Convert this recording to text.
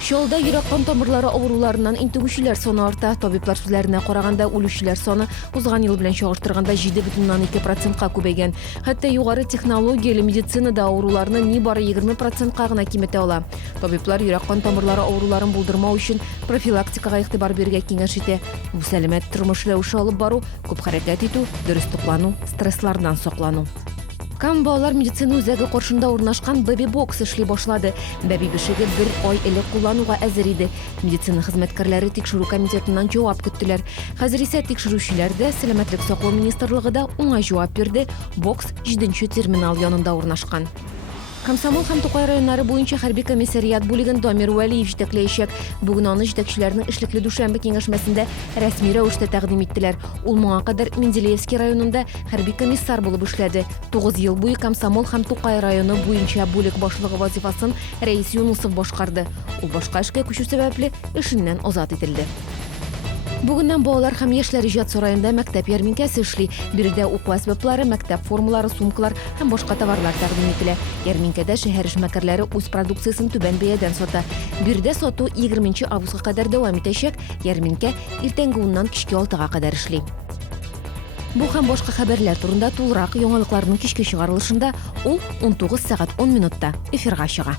Şolda yürek kan tomurlары авыруларынан интегүчеләр саны арта. Табиблар сүзләренә караганда, үлүчеләр саны узган ел белән чагыштырганда 7,2%-ка күбәйгән. Хәтта югары технологияле медицинада авыруларны нибары 20%-ка гына киметә ала. Табиблар йөрәк кан тамырлары авыруларын булдырмау өчен профилактикага игътибар бирергә киңәш итә. Бу сәламәт тормыш рәвеше алып бару, күп хәрәкәт итү, дөрес туклану, стресслардан саклану. Кам балалар медицина үзәге каршында урнашкан Baby Box эшли башлады. Бәби бишеге 1 ай элек куллануга әзер иде. Медицина хезмәткәрләре тикшерү комитетыннан җавап көттеләр. Хәзер исә тикшерүчеләр дә, Сәламәтлек саклау министрлыгы да уңай җавап бирде. Бокс 7-нче терминал янында урнашкан. Комсомол һәм Тукай районнары буенча хәрби комиссариат бүлеген Дамир Вәлиев җитәкләячәк. Бүген аны җитәкчеләрнең эшлекле дүшәмбе киңәшмәсендә рәсми рәвештә тәкъдим иттеләр. Ул моңа кадәр Менделеевский районында хәрби комиссар булып эшләде. 9 ел буе Комсомол һәм Тукай районы буенча бүлек башлыгы вазифасын Рәис Юнусов башкарды. Ул башка эшкә күчү сәбәпле эшеннән азат ителде. Бүгеннән балалар һәм яшьләр иҗат сараенда мәктәп ярминкәсе эшли. Биредә уку әсбаплары, мәктәп формалары, сумкалар һәм башка товарлар тәкъдим ителә. Ярминкәдә шәһәр эшмәкәрләре үз продукциясын түбән бәядән сата. Биредә сату 20 августка кадәр дәвам итәчәк. Ярминкә иртәнге 10-нан кичке 6-га кадәр эшли. Бу һәм башка хәбәрләр турында тулырак яңалыкларның кичке чыгарылышында ул 19 сәгать 10 минутта эфирга чыга.